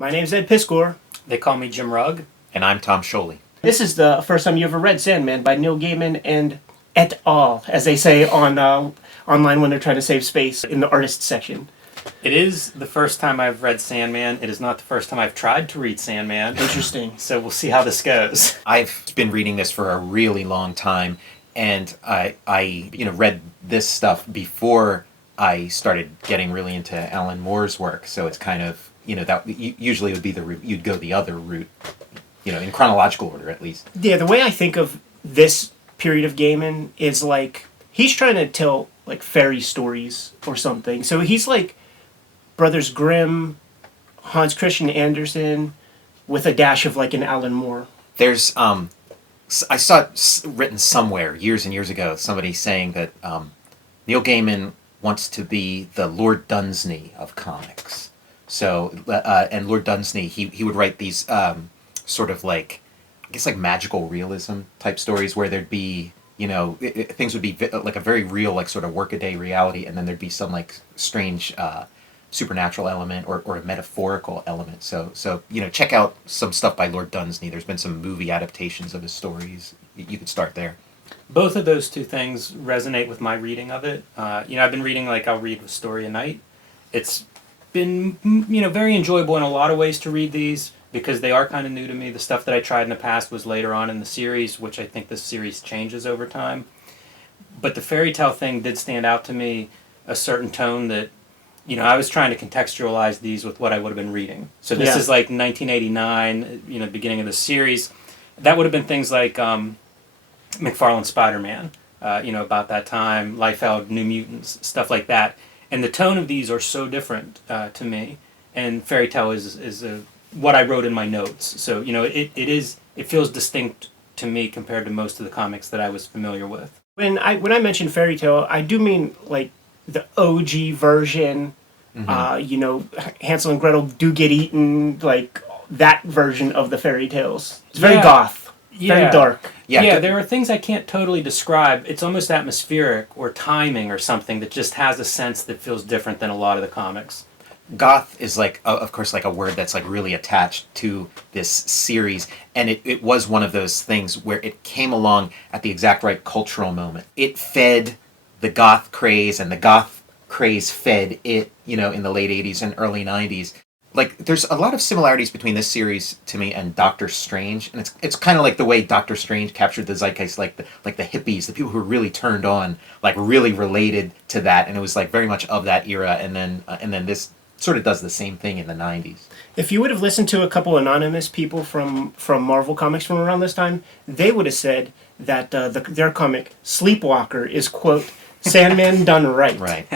My name's Ed Piskor. They call me Jim Rugg. And I'm Tom Scholey. This is the first time you ever read Sandman by Neil Gaiman and et al., as they say on online when they're trying to save space in the artist section. It is the first time I've read Sandman. It is not the first time I've tried to read Sandman. Interesting. So we'll see how this goes. I've been reading this for a really long time, and I read this stuff before I started getting really into Alan Moore's work. So it's kind of, that usually would be you'd go the other route, in chronological order at least. Yeah, the way I think of this period of Gaiman is like he's trying to tell like fairy stories or something. So he's like Brothers Grimm, Hans Christian Andersen, with a dash of like an Alan Moore. There's I saw it written somewhere years and years ago, somebody saying that Neil Gaiman wants to be the Lord Dunsany of comics. So and Lord Dunsany, he would write these sort of like, I guess like magical realism type stories where there'd be, things would be like a very real, like sort of workaday reality, and then there'd be some like strange supernatural element or a metaphorical element. So check out some stuff by Lord Dunsany. There's been some movie adaptations of his stories. You could start there. Both of those two things resonate with my reading of it. I've been reading, like, I'll read a story a night. It's been, very enjoyable in a lot of ways to read these because they are kind of new to me. The stuff that I tried in the past was later on in the series, which I think this series changes over time. But the fairy tale thing did stand out to me, a certain tone that, I was trying to contextualize these with what I would have been reading. So this is like 1989, beginning of the series. That would have been things like McFarlane's Spider-Man, about that time, Liefeld, New Mutants, stuff like that. And the tone of these are so different to me. And fairy tale is what I wrote in my notes. So, it feels distinct to me compared to most of the comics that I was familiar with. When I mention fairy tale, I do mean like the OG version. Hansel and Gretel do get eaten, like that version of the fairy tales. It's very goth, very dark. Yeah, there are things I can't totally describe. It's almost atmospheric or timing or something that just has a sense that feels different than a lot of the comics. Goth is like, of course, like a word that's like really attached to this series, and it was one of those things where it came along at the exact right cultural moment. It fed the goth craze, and the goth craze fed it, in the late 80s and early 90s. Like, there's a lot of similarities between this series to me and Doctor Strange, and it's kind of like the way Doctor Strange captured the zeitgeist, like the hippies, the people who were really turned on, like really related to that, and it was like very much of that era. And then this sort of does the same thing in the 90s. If you would have listened to a couple anonymous people from Marvel Comics from around this time, they would have said that their comic Sleepwalker is, quote, Sandman done right. Right.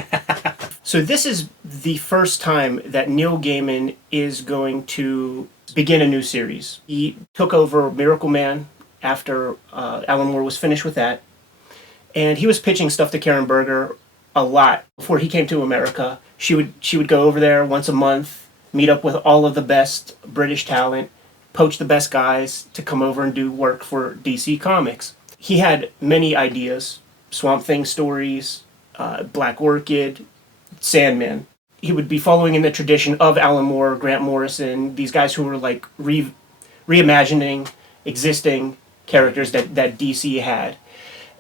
So this is the first time that Neil Gaiman is going to begin a new series. He took over Miracle Man after Alan Moore was finished with that. And he was pitching stuff to Karen Berger a lot before he came to America. She would go over there once a month, meet up with all of the best British talent, poach the best guys to come over and do work for DC Comics. He had many ideas. Swamp Thing stories, Black Orchid, Sandman. He would be following in the tradition of Alan Moore, Grant Morrison, these guys who were like reimagining existing characters that DC had.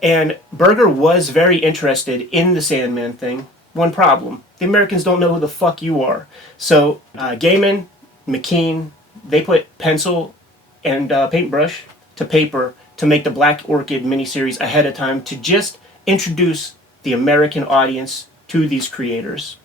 And Berger was very interested in the Sandman thing. One problem: the Americans don't know who the fuck you are. So Gaiman, Mckean, they put pencil and paintbrush to paper to make the Black Orchid miniseries ahead of time to just introduce the American audience to these creators.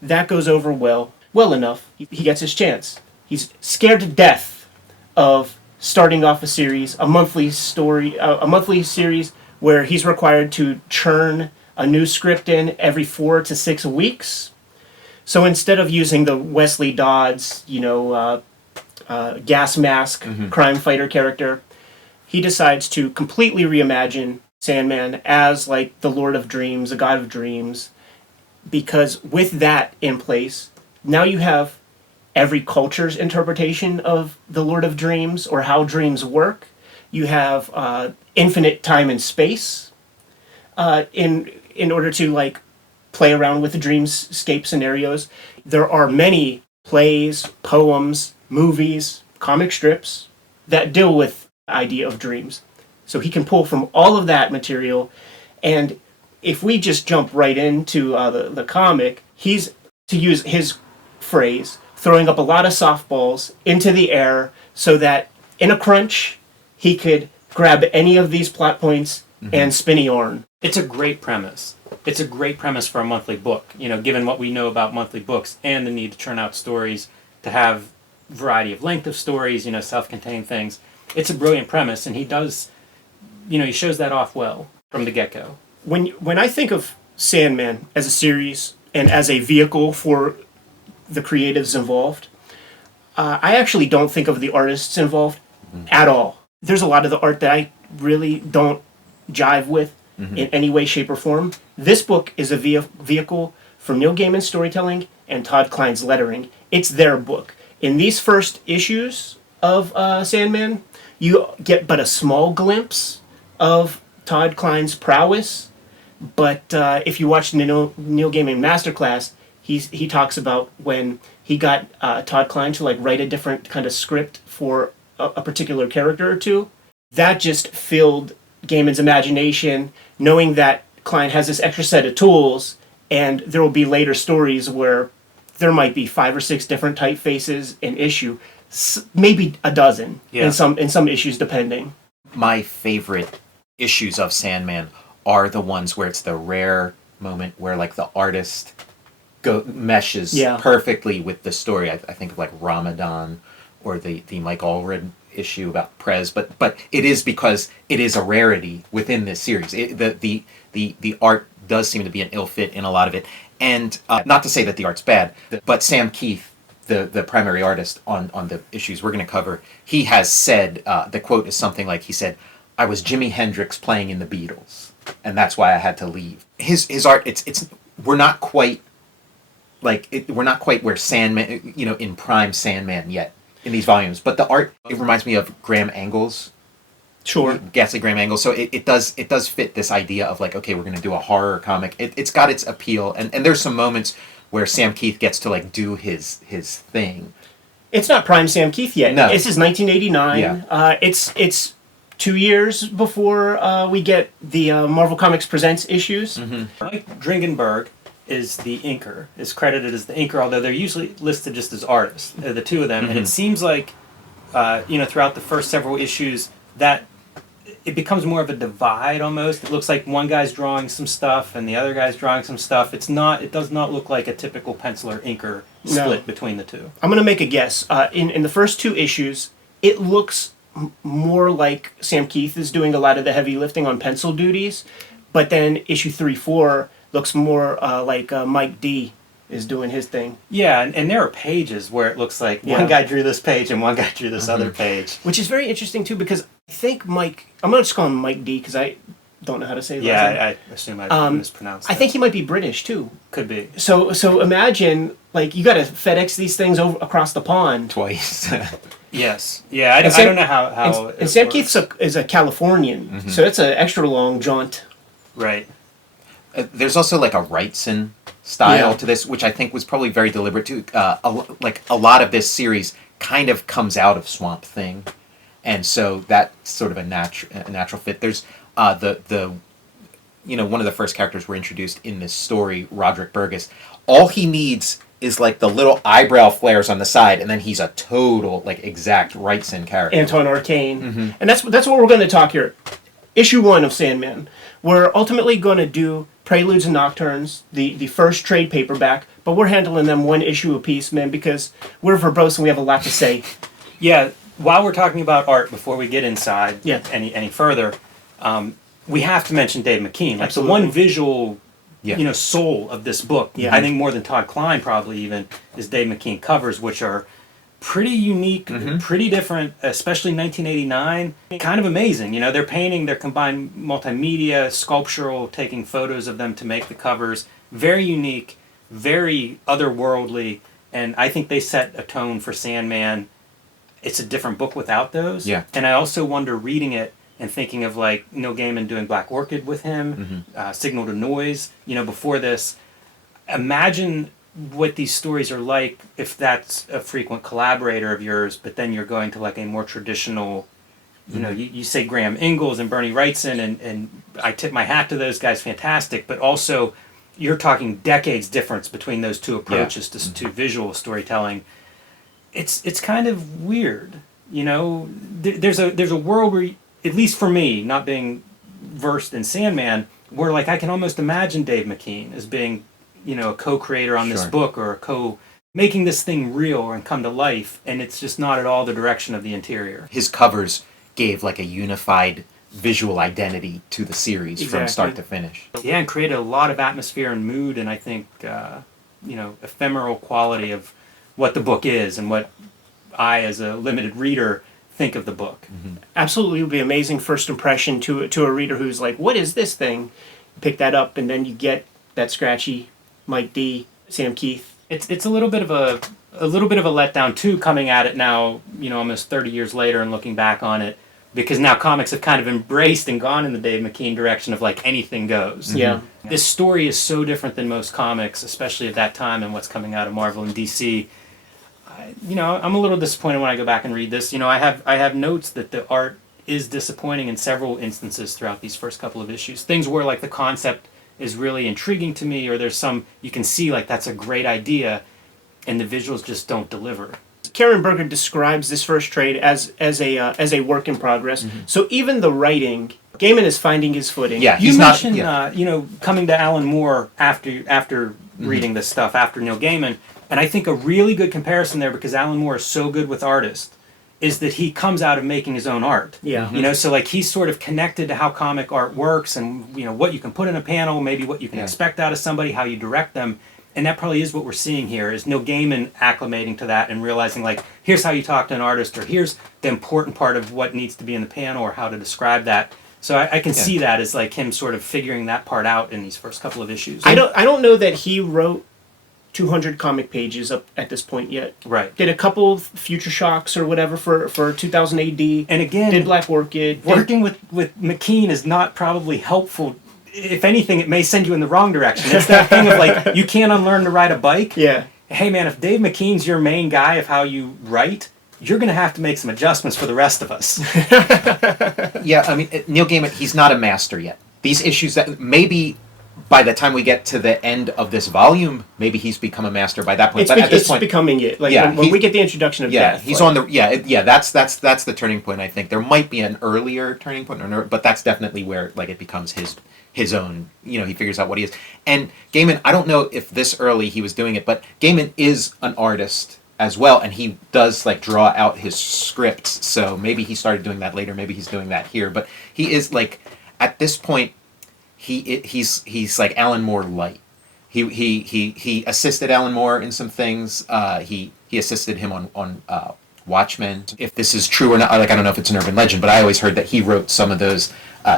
That goes over well enough. He gets his chance. He's scared to death of starting off a series, a monthly series where he's required to churn a new script in every 4 to 6 weeks. So instead of using the Wesley Dodds, gas mask crime fighter character, he decides to completely reimagine Sandman as like the Lord of Dreams, a God of Dreams, because with that in place, now you have every culture's interpretation of the Lord of Dreams or how dreams work. You have infinite time and space in order to like play around with the dreamscape scenarios. There are many plays, poems, movies, comic strips that deal with the idea of dreams. So he can pull from all of that material, and if we just jump right into the comic, he's, to use his phrase, throwing up a lot of softballs into the air so that in a crunch, he could grab any of these plot points and spin a yarn. It's a great premise. It's a great premise for a monthly book, given what we know about monthly books and the need to churn out stories, to have variety of length of stories, self-contained things. It's a brilliant premise, and he does, he shows that off well from the get-go. When I think of Sandman as a series and as a vehicle for the creatives involved, I actually don't think of the artists involved at all. There's a lot of the art that I really don't jive with in any way, shape, or form. This book is a vehicle for Neil Gaiman's storytelling and Todd Klein's lettering. It's their book. In these first issues of Sandman, you get but a small glimpse of Todd Klein's prowess. But if you watch Neil Gaiman Masterclass, he talks about when he got Todd Klein to write a different kind of script for a particular character or two. That just filled Gaiman's imagination, knowing that Klein has this extra set of tools, and there will be later stories where there might be 5 or 6 different typefaces in issue, maybe a dozen in some issues, depending. My favorite issues of Sandman are the ones where it's the rare moment where the artist meshes perfectly with the story. I think of Ramadan or the Mike Allred issue about Prez, but it is because it is a rarity within this series. The art does seem to be an ill fit in a lot of it, and not to say that the art's bad, but Sam Keith, the primary artist on the issues we're going to cover, he has said, the quote is something like, he said, "I was Jimi Hendrix playing in the Beatles, and that's why I had to leave." His art, we're not quite where Sandman, in prime Sandman yet in these volumes, but the art, it reminds me of Graham Engels. Sure. Ghastly Graham Engels. So it does fit this idea of okay, we're going to do a horror comic. It's got its appeal, and there's some moments where Sam Keith gets to do his thing. It's not prime Sam Keith yet. No. This is 1989. Yeah. It's 2 years before we get the Marvel Comics Presents issues. Mike Dringenberg is the inker, is credited as the inker, although they're usually listed just as artists, the two of them. And it seems like, throughout the first several issues, that it becomes more of a divide almost. It looks like one guy's drawing some stuff and the other guy's drawing some stuff. It does not look like a typical penciler inker split between the two. I'm going to make a guess. In the first 2 issues, it looks more like Sam Keith is doing a lot of the heavy lifting on pencil duties, but then issue 3, 4 looks more like Mike D is doing his thing. Yeah, and there are pages where it looks like one guy drew this page and one guy drew this other page. Which is very interesting, too, because I think Mike... I'm going to just call him Mike D, because I don't know how to say his last name. I assume I mispronounced it. I think he might be British, too. Could be. So imagine, you got to FedEx these things over across the pond. Twice. Yes. Yeah, I don't know how and Sam Keith is a Californian, so it's an extra long jaunt. Right. There's also a Wrightson style to this, which I think was probably very deliberate too. A lot of this series kind of comes out of Swamp Thing, and so that's sort of a natural fit. There's one of the first characters were introduced in this story, Roderick Burgess. All he needs is the little eyebrow flares on the side, and then he's a total exact Wrightson character. Anton Arcane, and that's what we're going to talk here. Issue 1 of Sandman. We're ultimately going to do Preludes and Nocturnes, the first trade paperback, but we're handling them 1 issue apiece, man, because we're verbose and we have a lot to say. Yeah, while we're talking about art, before we get inside any further, we have to mention Dave Mckean. The one visual soul of this book, I think more than Todd Klein probably even, is Dave Mckean covers, which are pretty unique, pretty different, especially 1989. Kind of amazing. They're painting, they're combined multimedia, sculptural, taking photos of them to make the covers. Very unique, very otherworldly, and I think they set a tone for Sandman. It's a different book without those. Yeah. And I also wonder, reading it and thinking of Neil Gaiman doing Black Orchid with him, Signal to Noise, before this. Imagine what these stories are like if that's a frequent collaborator of yours, but then you're going to like a more traditional, you know, you say Graham Ingalls and Bernie Wrightson, and I tip my hat to those guys, fantastic, but also you're talking decades difference between those two approaches to visual storytelling. It's kind of weird, you know. There's a world where, at least for me, not being versed in Sandman, where like I can almost imagine Dave Mckean as being, you know, a co-creator on this book, or making this thing real and come to life, and it's just not at all the direction of the interior. His covers gave like a unified visual identity to the series from start to finish. Yeah, and created a lot of atmosphere and mood, and I think you know, ephemeral quality of what the book is and what I, as a limited reader, think of the book. Absolutely, it would be amazing first impression to a reader who's like, "What is this thing?" Pick that up, and then you get that scratchy Mike D, Sam Keith. It's a little bit of a letdown too, coming at it now, you know, almost 30 years later and looking back on it, because now comics have kind of embraced and gone in the Dave Mckean direction of like anything goes. Yeah. This story is so different than most comics, especially at that time and what's coming out of Marvel and DC. You know, I'm a little disappointed when I go back and read this. You know, I have notes that the art is disappointing in several instances throughout these first couple of issues. Things where like the concept is really intriguing to me, or there's some, you can see like that's a great idea, and the visuals just don't deliver. Karen Berger describes this first trade as a work in progress. So even the writing, Gaiman is finding his footing. Yeah, You he's mentioned, not. you know, coming to Alan Moore after reading this stuff, after Neil Gaiman, and I think a really good comparison there, because Alan Moore is so good with artists, is that he comes out of making his own art. Yeah. You know, so like he's sort of connected to how comic art works, and you know what you can put in a panel, maybe what you can expect out of somebody, how you direct them. And that probably is what we're seeing here, is Neil Gaiman acclimating to that and realizing, like, here's how you talk to an artist, or here's the important part of what needs to be in the panel, or how to describe that. So I can see that as like him sort of figuring that part out in these first couple of issues. I don't know that he wrote 200 comic pages up at this point yet. Right. Did a couple of Future Shocks or whatever for 2000 AD. And again, did Black Orchid. Working with Mckean is not probably helpful. If anything, it may send you in the wrong direction. It's that thing of like, you can't unlearn to ride a bike. Yeah. Hey man, if Dave McKean's your main guy of how you write, you're going to have to make some adjustments for the rest of us. Yeah, I mean, Neil Gaiman, he's not a master yet. These issues that maybe by the time we get to the end of this volume, maybe he's become a master by that point. But at this point, becoming it. Like yeah, when we get the introduction of death. He's like, on the that's the turning point. I think there might be an earlier turning point, but that's definitely where like it becomes his own. You know, he figures out what he is. And Gaiman, I don't know if this early he was doing it, but Gaiman is an artist as well, and he does like draw out his scripts. So maybe he started doing that later. Maybe he's doing that here. But he is like at this point. He's like Alan Moore light. He assisted Alan Moore in some things. He assisted him on Watchmen. If this is true or not, like I don't know if it's an urban legend, but I always heard that he wrote some of those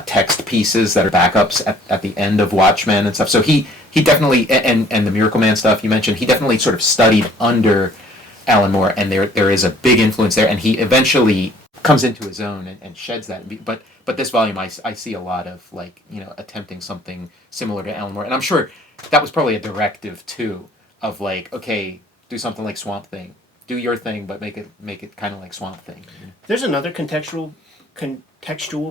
text pieces that are backups at the end of Watchmen and stuff. So he definitely and the Miracle Man stuff you mentioned. He definitely sort of studied under Alan Moore, and there is a big influence there. And he eventually comes into his own and sheds that. But this volume, I see a lot of like, you know, attempting something similar to Alan Moore, and I'm sure that was probably a directive too, of like, okay, do something like Swamp Thing, do your thing, but make it kind of like Swamp Thing. There's another contextual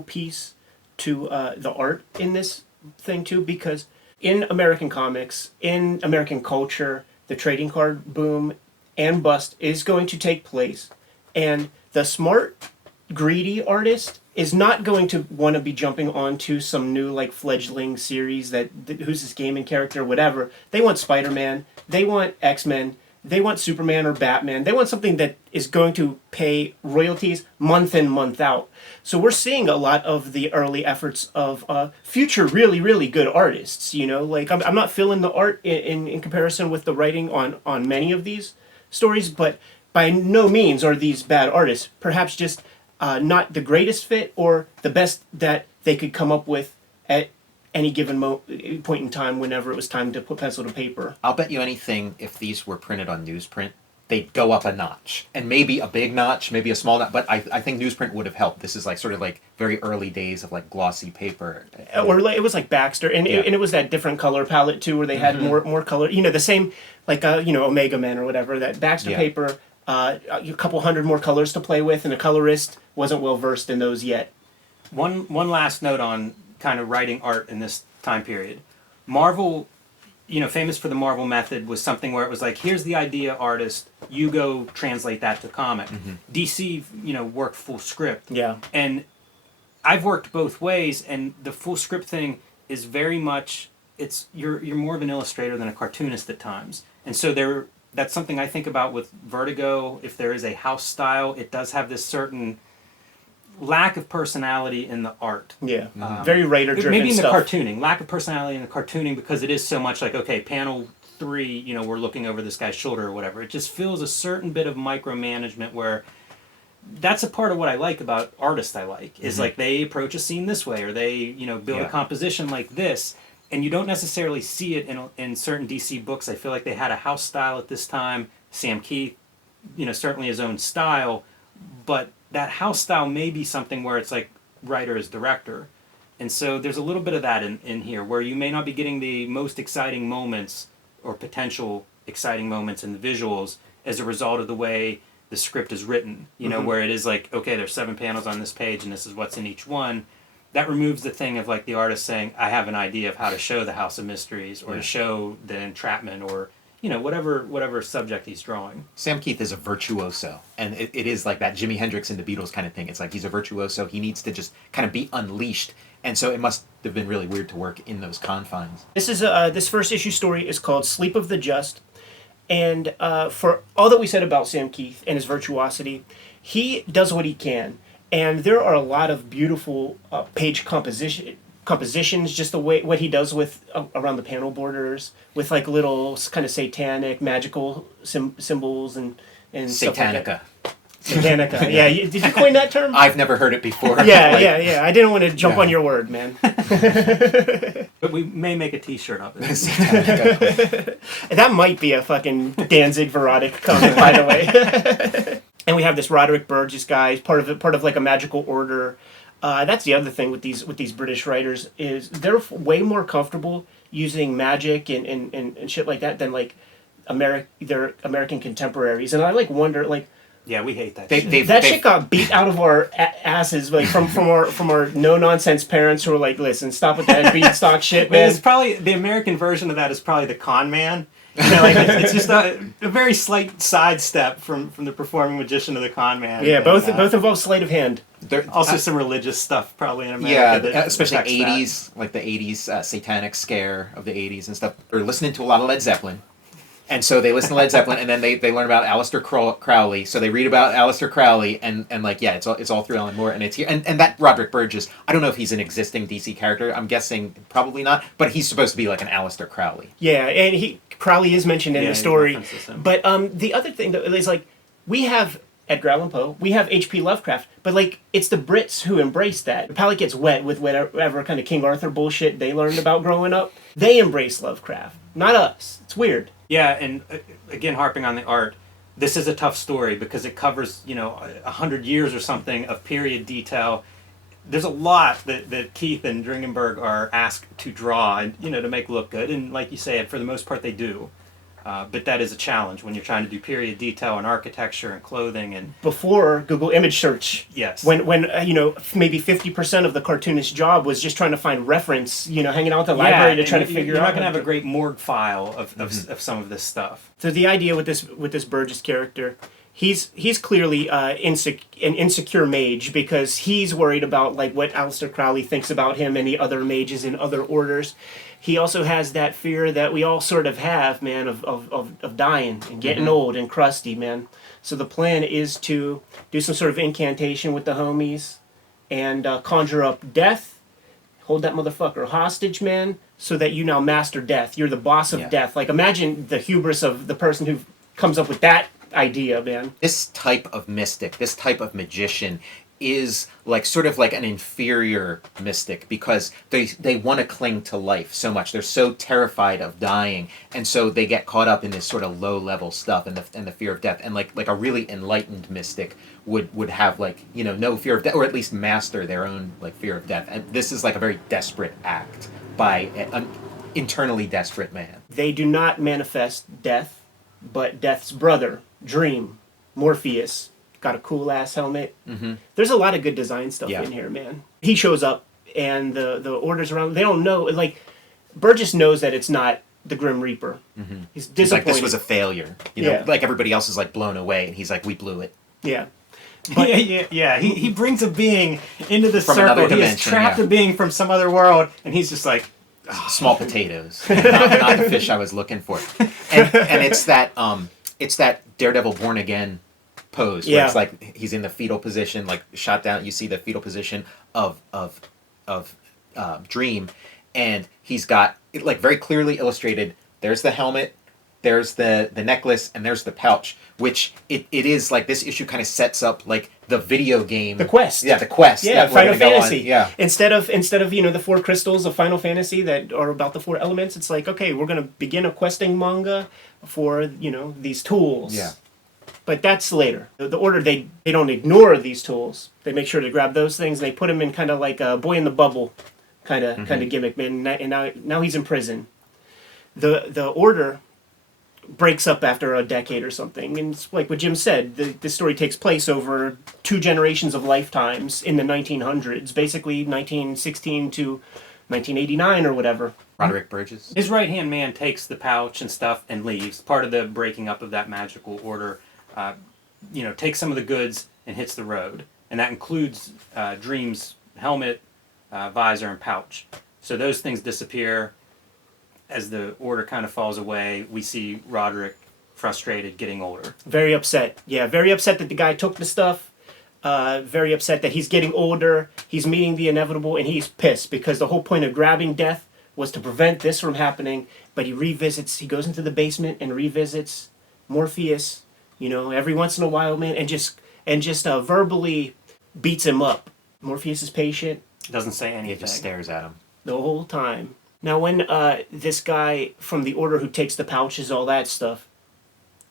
piece to the art in this thing too, because in American comics, in American culture, the trading card boom and bust is going to take place, and the smart, greedy artist is not going to want to be jumping onto some new like fledgling series that who's this Gaiman character, whatever. They want Spider-Man, they want X-Men, they want Superman or Batman. They want something that is going to pay royalties month in, month out. So we're seeing a lot of the early efforts of future really, really good artists. You know, like I'm not feeling the art in comparison with the writing on many of these stories, but by no means are these bad artists. Perhaps just not the greatest fit or the best that they could come up with at any given point in time whenever it was time to put pencil to paper. I'll bet you anything if these were printed on newsprint, they'd go up a notch, and maybe a big notch, maybe a small notch, but I think newsprint would have helped. This is like sort of like very early days of like glossy paper. Or like, it was like Baxter, and it was that different color palette too, where they had more color. You know, the same like Omega Man or whatever. That Baxter paper, a couple hundred more colors to play with, and a colorist wasn't well versed in those yet. One last note on kind of writing art in this time period. Marvel, famous for the Marvel method, was something where it was like, here's the idea, artist, you go translate that to comic. DC, worked full script. Yeah. And I've worked both ways, and the full script thing is very much, you're more of an illustrator than a cartoonist at times. And so that's something I think about with Vertigo. If there is a house style, it does have this certain lack of personality in the art. Yeah. Very writer-driven maybe in stuff. the cartooning. Lack of personality in the cartooning, because it is so much like, okay, panel 3, we're looking over this guy's shoulder or whatever. It just feels a certain bit of micromanagement where that's a part of what I like about artists I like, is like they approach a scene this way, or they, build a composition like this, and you don't necessarily see it in certain DC books. I feel like they had a house style at this time. Sam Keith, certainly his own style, but that house style may be something where it's like writer as director. And so there's a little bit of that in here, where you may not be getting the most exciting moments or potential exciting moments in the visuals as a result of the way the script is written, where it is like, okay, there's 7 panels on this page and this is what's in each one. That removes the thing of like the artist saying, I have an idea of how to show the House of Mysteries, or to show the entrapment, or whatever subject he's drawing. Sam Keith is a virtuoso, and it is like that Jimi Hendrix and the Beatles kind of thing. It's like he's a virtuoso. He needs to just kind of be unleashed, and so it must have been really weird to work in those confines. This first issue story is called Sleep of the Just, and for all that we said about Sam Keith and his virtuosity, he does what he can, and there are a lot of beautiful page compositions, just the way what he does with around the panel borders, with like little kind of satanic magical symbols and stuff like Satanica. that. Satanica. Yeah, did you coin that term? I've never heard it before. Yeah. I didn't want to jump on your word, man. But we may make a T-shirt of it. That might be a fucking Danzig Verotic comic, by the way. And we have this Roderick Burgess guy, part of like a magical order. That's the other thing with these British writers, is they're way more comfortable using magic and shit like that than like their American contemporaries. And I like wonder like. Yeah, we hate that shit. Shit got beat out of our asses, like from our no nonsense parents who were like, listen, stop with that beanstalk shit, man. It's probably the American version of that is probably the con man. It's just a very slight sidestep from the performing magician to the con man. Yeah, both involve sleight of hand. Also some religious stuff probably in America. Yeah, especially 80s, like the 80s satanic scare of the 80s and stuff. They're listening to a lot of Led Zeppelin. And so they listen to Led Zeppelin, and then they learn about Aleister Crowley. So they read about Aleister Crowley, and like, yeah, it's all through Alan Moore, and it's here. And that Roderick Burgess, I don't know if he's an existing DC character. I'm guessing probably not, but he's supposed to be like an Aleister Crowley. Yeah, and Crowley is mentioned in the story. But the other thing though is like, we have Edgar Allan Poe, we have H.P. Lovecraft, but like it's the Brits who embrace that. The palate gets wet with whatever kind of King Arthur bullshit they learned about growing up. They embrace Lovecraft, not us. It's weird. Yeah, and again, harping on the art, this is a tough story because it covers, 100 years or something of period detail. There's a lot that Keith and Dringenberg are asked to draw and, to make look good. And like you say, for the most part, they do. But that is a challenge when you're trying to do period detail and architecture and clothing and before Google image search. Yes. When maybe 50% of the cartoonist's job was just trying to find reference, hanging out at the library to try to figure out. You're not going to have a great morgue file of some of this stuff. So the idea with this Burgess character, he's clearly an insecure mage because he's worried about like what Aleister Crowley thinks about him and the other mages in other orders. He also has that fear that we all sort of have, man, of dying and getting old and crusty, man. So the plan is to do some sort of incantation with the homies and conjure up death, hold that motherfucker hostage, man, so that you now master death. You're the boss of death. Like, imagine the hubris of the person who comes up with that idea, man. This type of mystic, this type of magician is like sort of like an inferior mystic because they want to cling to life so much. They're so terrified of dying, and so they get caught up in this sort of low level stuff and the fear of death. And like a really enlightened mystic would have like, you know, no fear of death, or at least master their own like fear of death. And this is like a very desperate act by an internally desperate man. They do not manifest death, but death's brother, Dream, Morpheus, got a cool ass helmet. Mm-hmm. There's a lot of good design stuff Yeah. in here, man. He shows up, and the orders around. They don't know. Like Burgess knows that it's not the Grim Reaper. Mm-hmm. He's It's disappointed. like this was a failure. You know, Yeah. like everybody else is like blown away, and he's like, we blew it. Yeah. Yeah. He brings a being into the From circle. another He has dimension, trapped yeah. a being from some other world, and he's just like, Small potatoes, not the fish I was looking for. And it's that Daredevil Born Again pose where Yeah. it's like he's in the fetal position, like shot down. You see the fetal position of Dream, and he's got it like very clearly illustrated. There's the helmet, there's the necklace, and there's the pouch. Which it is like this issue kind of sets up like the video game, The quest. Yeah, the quest. Yeah, that we're Final gonna go on. Fantasy. Yeah. Instead of you know the 4 crystals of Final Fantasy that are about the 4 elements, it's like, okay, we're gonna begin a questing manga for, you know, these tools. Yeah. But that's later. The Order, they don't ignore these tools. They make sure to grab those things. And they put him in kind of like a boy in the bubble kind of gimmick, man. And now he's in prison. The Order breaks up after a decade or something, and it's like what Jim said, the story takes place over 2 generations of lifetimes in the 1900s, basically 1916 to 1989 or whatever. Roderick Burgess. his right-hand man takes the pouch and stuff and leaves. Part of the breaking up of that magical order, takes some of the goods and hits the road. And that includes Dream's helmet, visor, and pouch. So those things disappear. As the order kind of falls away, we see Roderick frustrated, getting older. Very upset. Yeah, very upset that the guy took the stuff. Very upset that he's getting older. He's meeting the inevitable, and he's pissed because the whole point of grabbing death was to prevent this from happening. But he goes into the basement and revisits Morpheus, you know, every once in a while, man, and just verbally beats him up. Morpheus is patient Doesn't say anything. He just stares at him. the whole time. Now, when this guy from the Order who takes the pouches, all that stuff,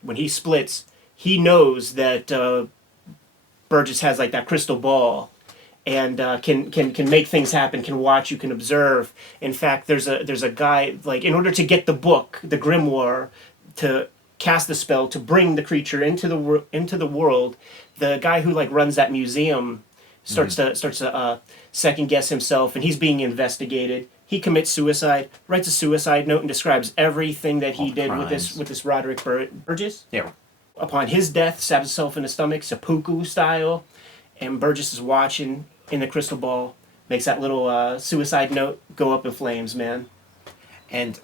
when he splits, he knows that Burgess has like that crystal ball, and can make things happen, can watch you, can observe. In fact, there's a guy, like, in order to get the book, the grimoire, to cast the spell to bring the creature into the world, the guy who like runs that museum starts to second guess himself, and he's being investigated. He commits suicide, writes a suicide note, and describes everything that he did with this Roderick Burgess. Yeah. Upon his death, stabs himself in the stomach, seppuku style, and Burgess is watching in the crystal ball, makes that little suicide note go up in flames, man. And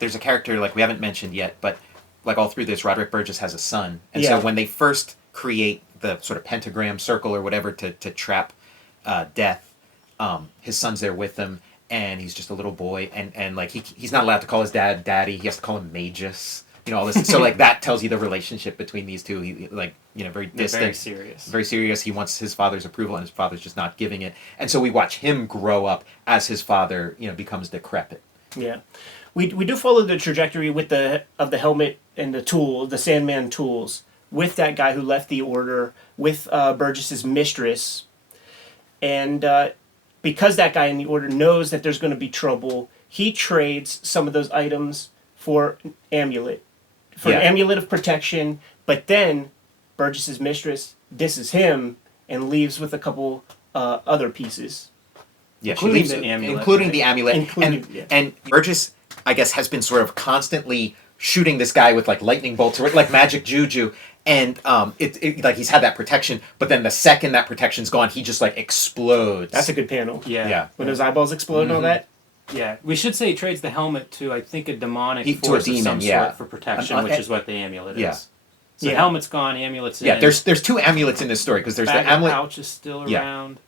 there's a character like we haven't mentioned yet, but like all through this, Roderick Burgess has a son, and Yeah. so when they first create the sort of pentagram circle or whatever to trap Death, his son's there with them, and he's just a little boy, and like he's not allowed to call his dad daddy. He has to call him Magus. You know, all this. So like that tells you the relationship between these two. He like, you know, very They're distant, very serious. very serious. He wants his father's approval, and his father's just not giving it. And so we watch him grow up as his father, you know, becomes decrepit. Yeah, we do follow the trajectory with the helmet and the Sandman tools, with that guy who left the Order, with Burgess's mistress, and because that guy in the Order knows that there's going to be trouble, he trades some of those items for an amulet, an amulet of protection. But then Burgess's mistress disses him and leaves with a couple other pieces. Yeah, Including she leaves, the amulet, including right? the amulet, Including- and Burgess, I guess, has been sort of constantly shooting this guy with like lightning bolts or like magic juju, and it like he's had that protection, but then the second that protection's gone, he just like explodes. That's a good panel. Yeah. Yeah. When those eyeballs explode and all that. Yeah. We should say he trades the helmet to, I think, a demonic To a force of demon, some yeah. sort for protection, which is what the amulet Yeah. is. So Yeah. helmet's gone, amulet's in. Yeah, there's 2 amulets in this story because there's Bag the of amulet. pouch is still Yeah. around.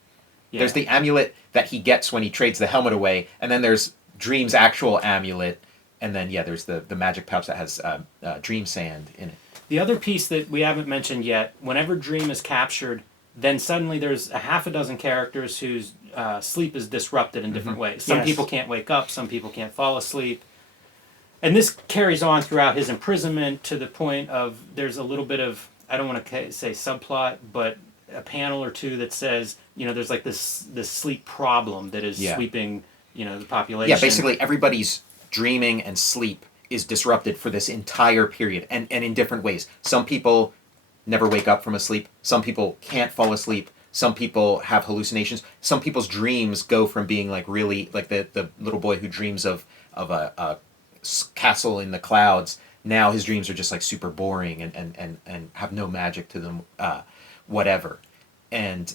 Yeah. There's the amulet that he gets when he trades the helmet away, and then there's Dream's actual amulet, and then there's the magic pouch that has Dream Sand in it. The other piece that we haven't mentioned yet, whenever Dream is captured then suddenly there's a half a dozen characters whose sleep is disrupted in different ways. Some Yes. people can't wake up, some people can't fall asleep. And this carries on throughout his imprisonment to the point of there's a little bit of, I don't want to say subplot, but a panel or two that says, there's like this sleep problem that is sweeping, the population. Yeah, basically everybody's dreaming and sleep is disrupted for this entire period, and in different ways. Some people never wake up from a sleep. Some people can't fall asleep. Some people have hallucinations. Some people's dreams go from being like really, like the little boy who dreams of a castle in the clouds. Now his dreams are just like super boring and have no magic to them, whatever. And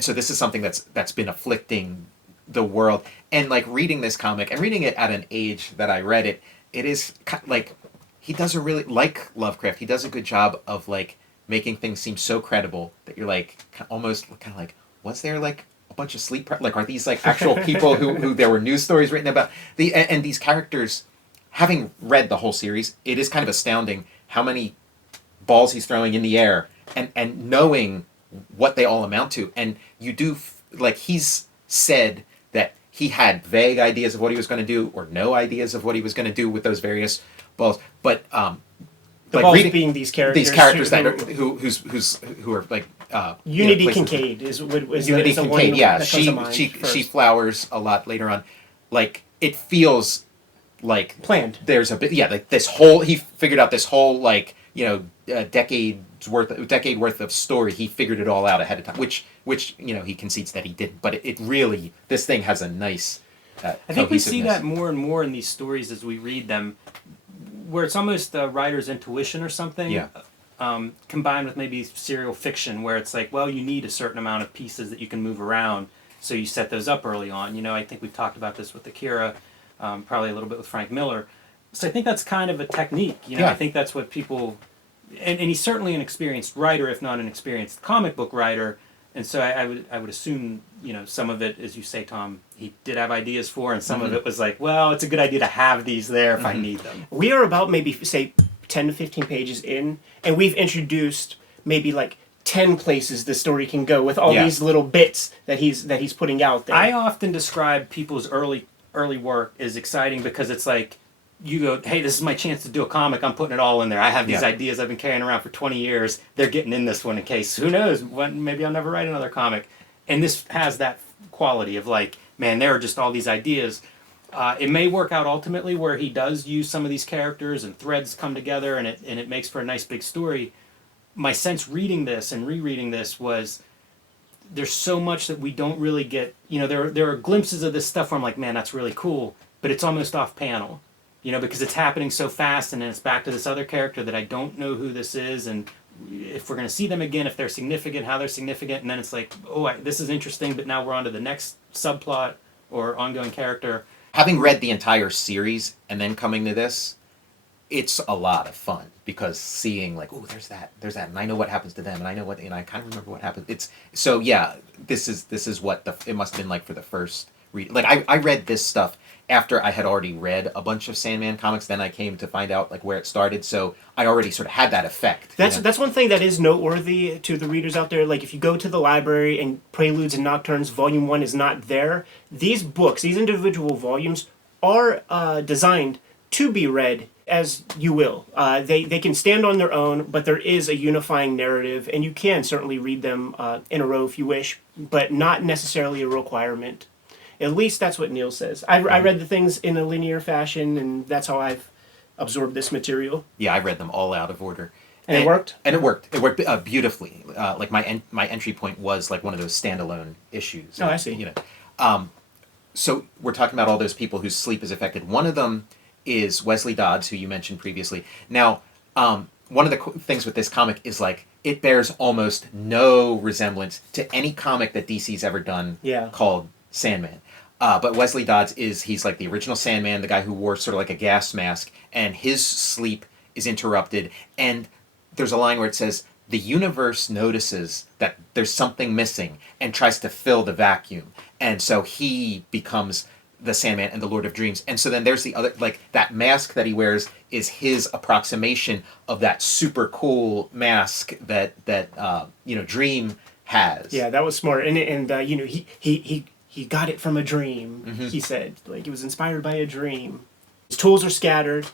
so this is something that's been afflicting the world. And like reading this comic and reading it at an age that I read it, it is like he does a really, like Lovecraft, he does a good job of like making things seem so credible that you're like almost kind of like, was there like a bunch of sleep like are these like actual people who there were news stories written about and these characters. Having read the whole series, it is kind of astounding how many balls he's throwing in the air and knowing what they all amount to. And you do, like he's said that he had vague ideas of what he was going to do or no ideas of what he was going to do with those various balls. But the like balls reading being these characters that are who are like Unity Kincaid is Unity the Kincaid. one Yeah, that comes to mind first. she flowers a lot later on. Like it feels like planned. There's a bit, like this whole, he figured out this whole like decade worth of story. He figured it all out ahead of time, which he concedes that he didn't. But it really, this thing has a nice. I think we see that more and more in these stories as we read them, where it's almost a writer's intuition or something. Yeah. Combined with maybe serial fiction, where it's like, well, you need a certain amount of pieces that you can move around, so you set those up early on. I think we've talked about this with Akira. Probably a little bit with Frank Miller. So I think that's kind of a technique. I think that's what people... And he's certainly an experienced writer, if not an experienced comic book writer. And so I would assume, some of it, as you say, Tom, he did have ideas for, and some of it was like, well, it's a good idea to have these there if I need them. We are about maybe, say, 10 to 15 pages in, and we've introduced maybe like 10 places the story can go with all these little bits that he's putting out there. I often describe people's early work is exciting because it's like you go, hey, this is my chance to do a comic. I'm putting it all in there. I have these ideas I've been carrying around for 20 years. They're getting in this one in case, who knows, maybe I'll never write another comic. And this has that quality of like, man, there are just all these ideas. It may work out ultimately where he does use some of these characters and threads come together and it makes for a nice big story. My sense reading this and rereading this was there's so much that we don't really get. There are glimpses of this stuff where I'm like, man, that's really cool, but it's almost off panel, because it's happening so fast, and then it's back to this other character that I don't know who this is, and if we're going to see them again, if they're significant, how they're significant, and then it's like, this is interesting, but now we're on to the next subplot or ongoing character. Having read the entire series and then coming to this, it's a lot of fun because seeing like, there's that, and I know what happens to them, and I know what, and I kind of remember what happened. It's so this is what it must have been like for the first read. Like I read this stuff after I had already read a bunch of Sandman comics. Then I came to find out like where it started, so I already sort of had that effect. That's one thing that is noteworthy to the readers out there. Like if you go to the library and Preludes and Nocturnes Volume 1 is not there, these books, these individual volumes, are designed to be read as you will. They can stand on their own, but there is a unifying narrative, and you can certainly read them in a row if you wish, but not necessarily a requirement. At least that's what Neil says. I read the things in a linear fashion, and that's how I've absorbed this material. Yeah, I read them all out of order. And it worked? And it worked. It worked beautifully. Like my entry point was like one of those standalone issues. Oh, I see. So we're talking about all those people whose sleep is affected. One of them is Wesley Dodds, who you mentioned previously. Now, one of the things with this comic is like it bears almost no resemblance to any comic that DC's ever done called Sandman. But Wesley Dodds he's like the original Sandman, the guy who wore sort of like a gas mask, and his sleep is interrupted. And there's a line where it says, the universe notices that there's something missing and tries to fill the vacuum. And so he becomes the Sandman and the Lord of Dreams. And so then there's the other, like that mask that he wears is his approximation of that super cool mask that Dream has. Yeah, that was smart. And you know, he got it from a dream. He said, like, it was inspired by a dream. His tools are scattered.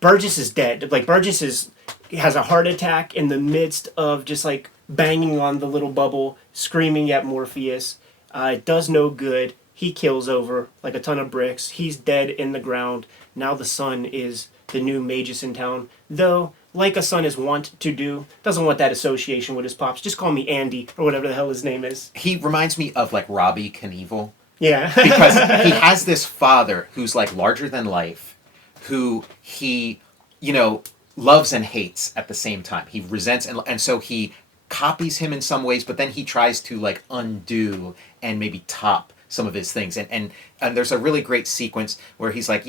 Burgess is dead. Like, has a heart attack in the midst of just like banging on the little bubble, screaming at Morpheus. It does no good. He kills over like a ton of bricks. He's dead in the ground. Now the son is the new magus in town. Though, like a son is wont to do, doesn't want that association with his pops. Just call me Andy, or whatever the hell his name is. He reminds me of like Robbie Knievel. Yeah. Because he has this father who's like larger than life, who he, you know, loves and hates at the same time. He resents and so he copies him in some ways, but then he tries to like undo and maybe top some of his things. And there's a really great sequence where he's like,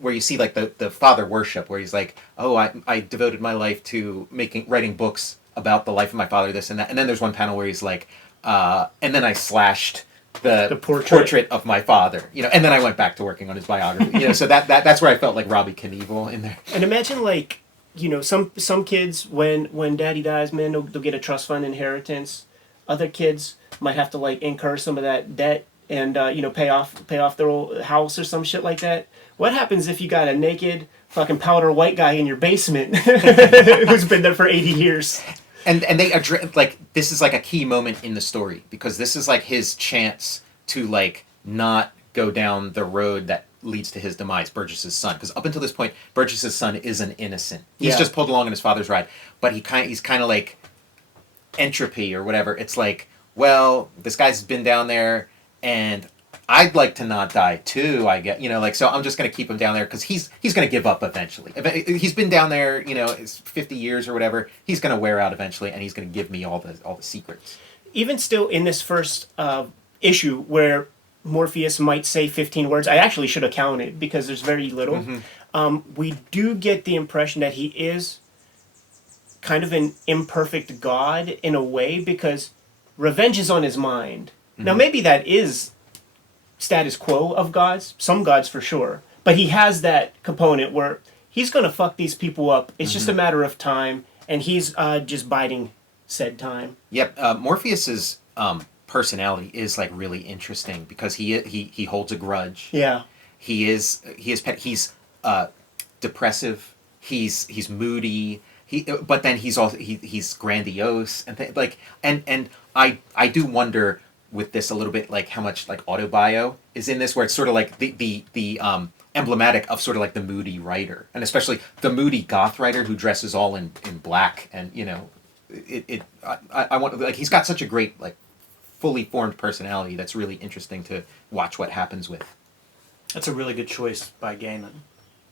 where you see like the father worship, where he's like, oh, I devoted my life to writing books about the life of my father, this and that. And then there's one panel where he's like, and then I slashed the portrait of my father, you know, and then I went back to working on his biography. You know, so that's where I felt like Robbie Knievel in there. And imagine, like, you know, some kids, when daddy dies, man, they'll get a trust fund inheritance. Other kids might have to like incur some of that debt and you know, pay off their old house or some shit like that. What happens if you got a naked fucking powder white guy in your basement who's been there for 80 years? And they address, like, this is like a key moment in the story, because this is like his chance to like not go down the road that leads to his demise, Burgess's son. Because up until this point, Burgess's son isn't innocent. He's just pulled along in his father's ride, but he's kind of like entropy or whatever. It's like, well, this guy's been down there, and I'd like to not die too, I get, you know, like, so I'm just going to keep him down there because he's going to give up eventually. He's been down there, you know, it's 50 years or whatever. He's going to wear out eventually, and he's going to give me all the secrets. Even still in this first issue where Morpheus might say 15 words, I actually should have counted because there's very little. We do get the impression that he is kind of an imperfect god in a way, because revenge is on his mind. Now, maybe that is status quo of gods, some gods for sure, but he has that component where he's going to fuck these people up. It's just a matter of time, and he's just biding said time. Yep. Morpheus's personality is like really interesting because he holds a grudge. Yeah. He's depressive. He's moody. But then he's also he's grandiose and I do wonder with this a little bit, like, how much like autobio is in this, where it's sort of like the emblematic of sort of like the moody writer, and especially the moody goth writer who dresses all in black, and you know, I want, like, he's got such a great, like, fully formed personality that's really interesting to watch what happens with. That's a really good choice by Gaiman.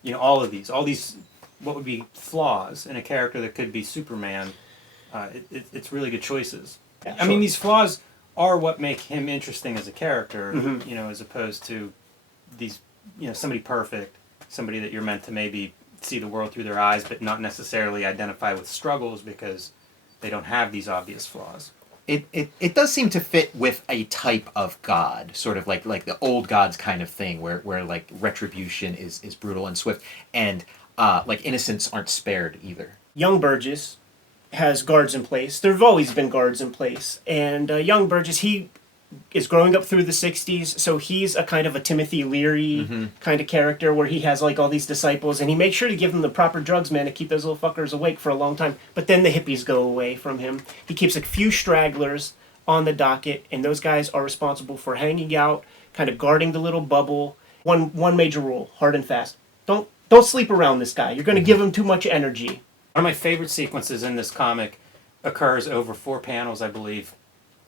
You know, all these what would be flaws in a character that could be Superman. It's really good choices. Yeah, I mean, these flaws are what make him interesting as a character, you know, as opposed to these, you know, somebody perfect, somebody that you're meant to maybe see the world through their eyes, but not necessarily identify with struggles because they don't have these obvious flaws. It does seem to fit with a type of god, sort of like the old gods kind of thing, where like retribution is brutal and swift, and like innocents aren't spared either. Young Burgess has guards in place. There have always been guards in place. And young Burgess, he is growing up through the 60s, so he's a kind of a Timothy Leary kind of character where he has like all these disciples, and he makes sure to give them the proper drugs, man, to keep those little fuckers awake for a long time. But then the hippies go away from him. He keeps a few stragglers on the docket, and those guys are responsible for hanging out, kind of guarding the little bubble. One major rule, hard and fast. Don't sleep around this guy. You're going to give him too much energy. One of my favorite sequences in this comic occurs over 4 panels, I believe,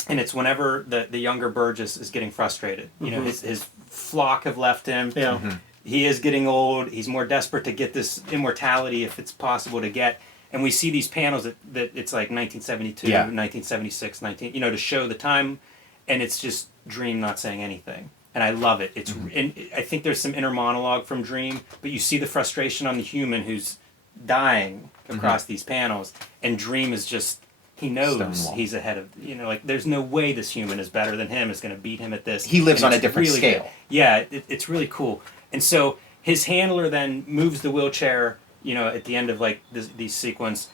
and it's whenever the younger Burgess is getting frustrated. You know, his flock have left him. Yeah. He is getting old. He's more desperate to get this immortality if it's possible to get. And we see these panels that it's like 1972, 1976, you know, to show the time, and it's just Dream not saying anything. And I love it. It's and I think there's some inner monologue from Dream, but you see the frustration on the human who's dying across these panels, and Dream is just, he knows Stonewall. He's ahead of, you know, like, there's no way this human is better than him, is going to beat him at this. He lives And on a it's different really scale. good. Yeah, it's really cool. And so his handler then moves the wheelchair, you know, at the end of like this sequence,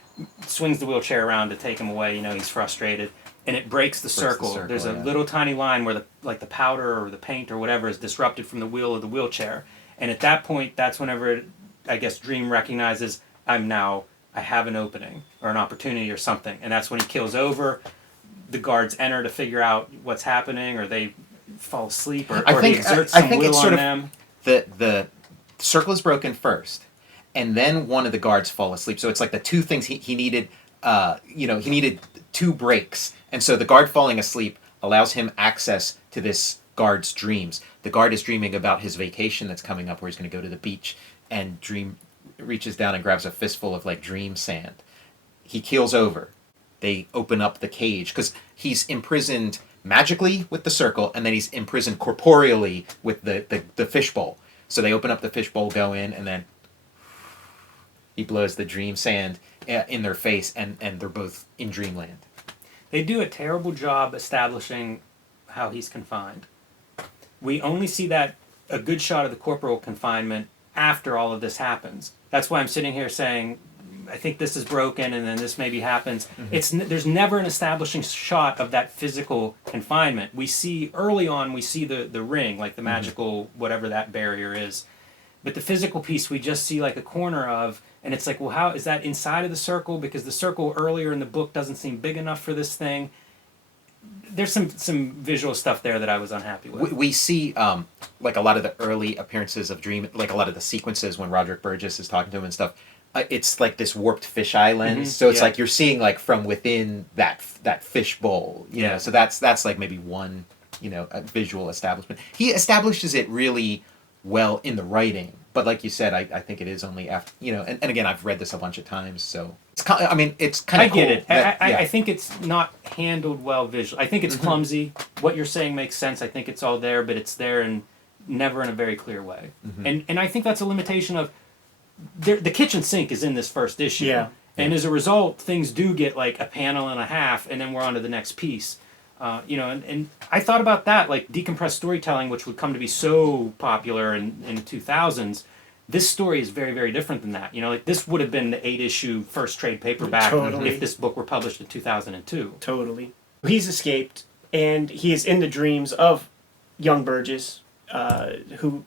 swings the wheelchair around to take him away. You know, he's frustrated. and it breaks the circle. There's a little tiny line where the powder or the paint or whatever is disrupted from the wheel of the wheelchair. And at that point, that's whenever, I guess, Dream recognizes, I have an opening or an opportunity or something. And that's when he kills over. The guards enter to figure out what's happening, or they fall asleep, or he exerts some will on them. The circle is broken first, and then one of the guards fall asleep. So it's like the two things he needed. He needed two breaks, and so the guard falling asleep allows him access to this guard's dreams. The guard is dreaming about his vacation that's coming up, where he's going to go to the beach, and Dream reaches down and grabs a fistful of like dream sand. He keels over. They open up the cage because he's imprisoned magically with the circle, and then he's imprisoned corporeally with the fishbowl. So they open up the fishbowl, go in, and then he blows the dream sand in their face, and they're both in dreamland. They do a terrible job establishing how he's confined. We only see a good shot of the corporal confinement after all of this happens. That's why I'm sitting here saying, I think this is broken, and then this maybe happens. Mm-hmm. There's never an establishing shot of that physical confinement. We see early on, the ring, like the magical whatever that barrier is, but the physical piece we just see like a corner of, and it's like, well, how is that inside of the circle? Because the circle earlier in the book doesn't seem big enough for this thing. There's some visual stuff there that I was unhappy with. We see like a lot of the early appearances of Dream, like a lot of the sequences when Roderick Burgess is talking to him and stuff. It's like this warped fisheye lens, so it's like you're seeing like from within that fish bowl. You know? So that's like maybe one a visual establishment. He establishes it really well in the writing, but like you said, I think it is only after and again I've read this a bunch of times, so it's kind of, it's kind of cool. I get it. I think it's not handled well visually. I think it's clumsy. What you're saying makes sense. I think it's all there, but it's there and never in a very clear way. And I think that's a limitation of. The kitchen sink is in this first issue, and as a result, things do get like a panel and a half, and then we're on to the next piece. And I thought about that, like decompressed storytelling, which would come to be so popular in the 2000s. This story is very, very different than that. Like this would have been the 8-issue first trade paperback if this book were published in 2002. Totally. He's escaped, and he is in the dreams of young Burgess, who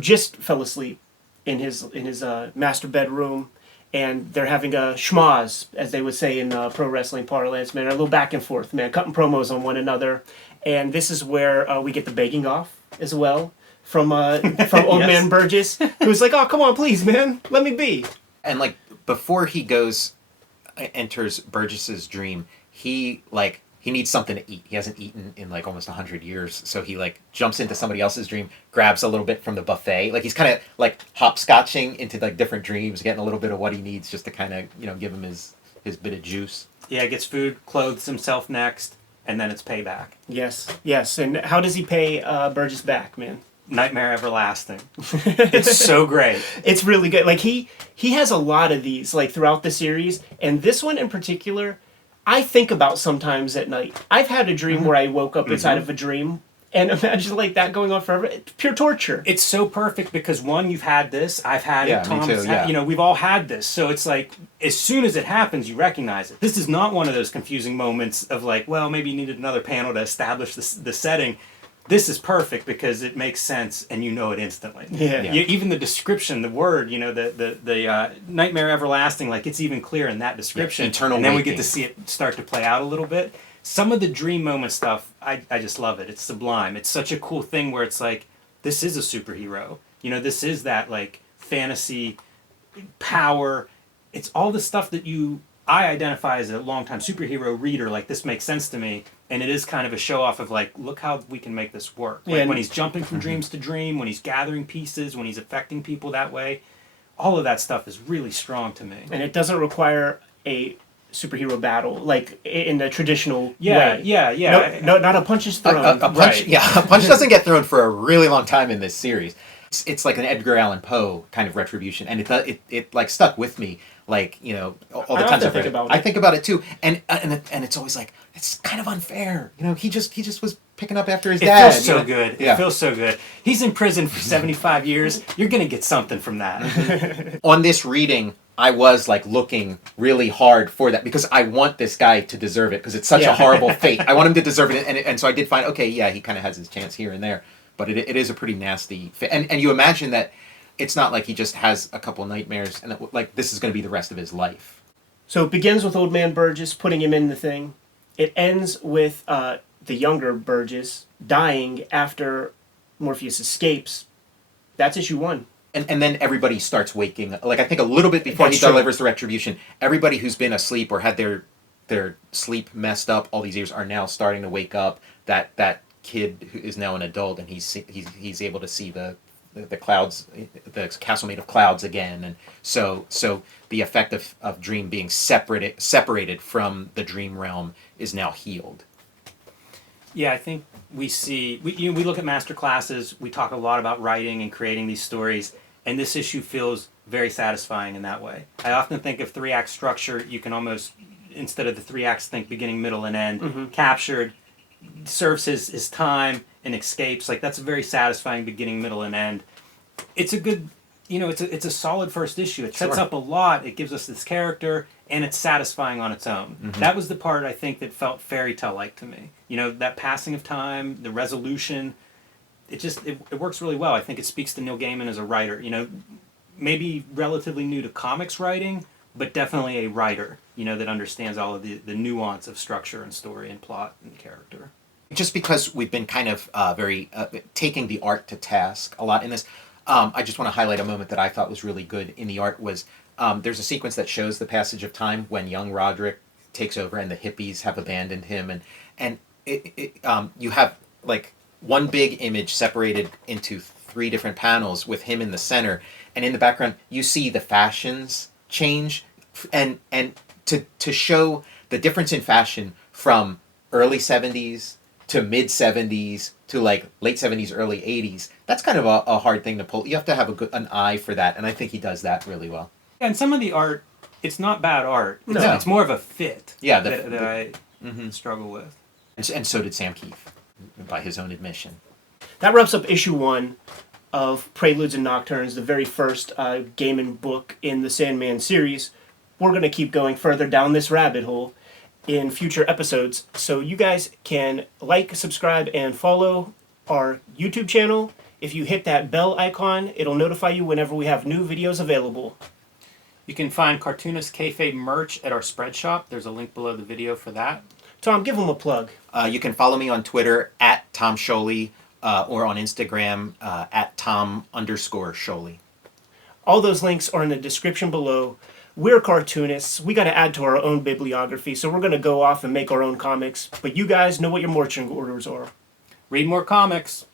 just fell asleep in his master bedroom, and they're having a schmoz, as they would say in pro wrestling parlance, man, a little back and forth, man, cutting promos on one another. And this is where we get the begging off as well from old man Burgess, who's like, oh, come on, please, man, let me be. And like before he enters Burgess's dream, he needs something to eat. He hasn't eaten in like almost 100 years. So he like jumps into somebody else's dream, grabs a little bit from the buffet. Like he's kind of like hopscotching into like different dreams, getting a little bit of what he needs just to kind of, give him his bit of juice. Yeah, gets food, clothes himself next, and then it's payback. Yes. And how does he pay Burgess back, man? Nightmare Everlasting. It's so great. It's really good. Like he has a lot of these like throughout the series, and this one in particular, I think about sometimes at night. I've had a dream where I woke up inside of a dream, and imagine like that going on forever. It's pure torture. It's so perfect because one, you've had this. I've had it. Tom's me too, had, we've all had this. So it's like as soon as it happens, you recognize it. This is not one of those confusing moments of like, well, maybe you needed another panel to establish the setting. This is perfect because it makes sense and you know it instantly. Yeah. Even the description, the word, the Nightmare Everlasting, like it's even clear in that description. Eternal and then waking. we get to see it start to play out a little bit. Some of the dream moment stuff, I just love it. It's sublime. It's such a cool thing where it's like, this is a superhero. This is that like fantasy power. It's all the stuff that I identify as a longtime superhero reader. Like this makes sense to me. And it is kind of a show off of like, look how we can make this work. Like when he's jumping from dreams to dream, when he's gathering pieces, when he's affecting people that way, all of that stuff is really strong to me. And it doesn't require a superhero battle like in the traditional way. Yeah. No, not a punch is thrown. A punch, Right. Yeah, a punch doesn't get thrown for a really long time in this series. It's like an Edgar Allan Poe kind of retribution, and it like stuck with me. Like all the times I've read it. I think about it too, and it's always like it's kind of unfair. He just was picking up after his It dad. feels so good. Yeah. It feels so good. He's in prison for 75 years. You're going to get something from that. On this reading, I was like looking really hard for that because I want this guy to deserve it because it's such a horrible fate. I want him to deserve it, and so I did find okay, yeah, he kind of has his chance here and there, but it is a pretty nasty fate. And you imagine that it's not like he just has a couple nightmares and that, like this is going to be the rest of his life. So it begins with Old Man Burgess putting him in the thing. It ends with the younger Burgess dying after Morpheus escapes. That's issue 1. And then everybody starts waking. Like I think a little bit before That's he true. delivers the retribution, everybody who's been asleep or had their sleep messed up all these years are now starting to wake up. That kid who is now an adult and he's able to see the clouds, the castle made of clouds again, and so the effect of dream being separated from the dream realm is now healed. Yeah, I think we look at master classes, we talk a lot about writing and creating these stories, and this issue feels very satisfying in that way. I often think of 3-act structure, you can almost, instead of the 3 acts, think beginning, middle, and end. Captured, serves his time, and escapes. Like, that's a very satisfying beginning, middle, and end. It's a good, it's a solid first issue. It sets up a lot, it gives us this character, and it's satisfying on its own. That was the part, I think, that felt fairy tale-like to me. That passing of time, the resolution, it works really well. I think it speaks to Neil Gaiman as a writer. Maybe relatively new to comics writing, but definitely a writer, that understands all of the nuance of structure and story and plot and character. Just because we've been kind of very taking the art to task a lot in this, I just want to highlight a moment that I thought was really good in the art was there's a sequence that shows the passage of time when young Roderick takes over and the hippies have abandoned him, and you have like one big image separated into 3 different panels with him in the center, and in the background you see the fashions change, and to show the difference in fashion from early 70s to mid 70s to like late 70s, early 80s. That's kind of a hard thing to pull. You have to have an eye for that, and I think he does that really well. And some of the art, it's not bad art. No. It's more of a fit Yeah, that I struggle with. And so did Sam Keefe, by his own admission. That wraps up issue 1 of Preludes and Nocturnes, the very first Gaiman book in the Sandman series. We're going to keep going further down this rabbit hole in future episodes, so you guys can like, subscribe, and follow our YouTube channel. If you hit that bell icon, it'll notify you whenever we have new videos available. You can find Cartoonist Kayfabe merch at our spread shop. There's a link below the video for that. Tom, give them a plug. You can follow me on Twitter at Tom Scholey or on Instagram at Tom_Scholey. All those links are in the description below. We're cartoonists. We got to add to our own bibliography, so we're going to go off and make our own comics. But you guys know what your marching orders are. Read more comics.